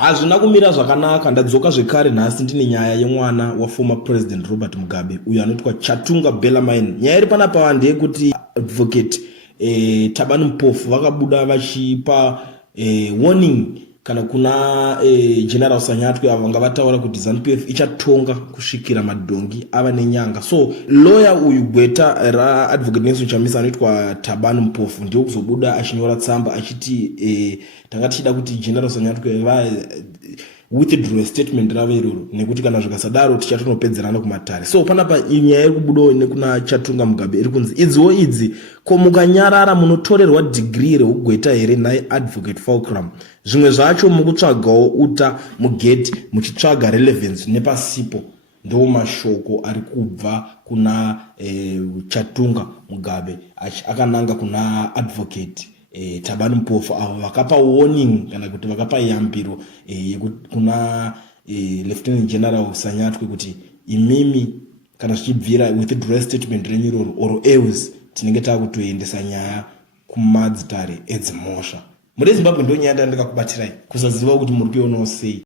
hazvina kumira zvakanaka. Ndadzoka zvekare nhasi ndine nyaya yemwana waformer president Robert Mugabe uyo anoitwa Chatunga Bellarmine. Nyaya iri panapa ndeyekuti advocate Thabani Mpofu vakabuda vachipa warning kana kuna General Sanyatwe avo vanga vataura kuti ZANU-PF ichatonga kusvikira madhongi ava nenyanga. So lawyer uyu gweta ra-advocate Nelson Chamisa anoitwa Thabani Mpofu ndiyo kuzobuda achinyora tsamba achiti tanga tichida kuti General Sanyatwe withdraw statement ravo iroro nekuti kana zvikasadaro tichatonopedzerana kumatare. So panapa nyaya iri kubudawo nekuna Chatunga Mugabe iri kunzi idziwo idzi ko mukanyarara munotorerwa degree reugweta here naye advocate Fulcrum. Zvimwe zvacho mukutsvagawo uta mugeti muchitsvaga relevance nepasipo. Ndo mashoko ari kubva kuna Chatunga Mugabe akananga kuna advocate Thabani Mpofu avo vakapa warning kana kuti vakapa yambiro kuna Lieutenant General Sanyatwe kuti imimi kana zvichibvira withdraw statement renyuroro or else tinenge takutoendesa nyaya kumadzitare edzimhosva. Muri Zimbabwe ndo nyaya ndandakakubatirai kusaziva kuti muri kuionawo sei.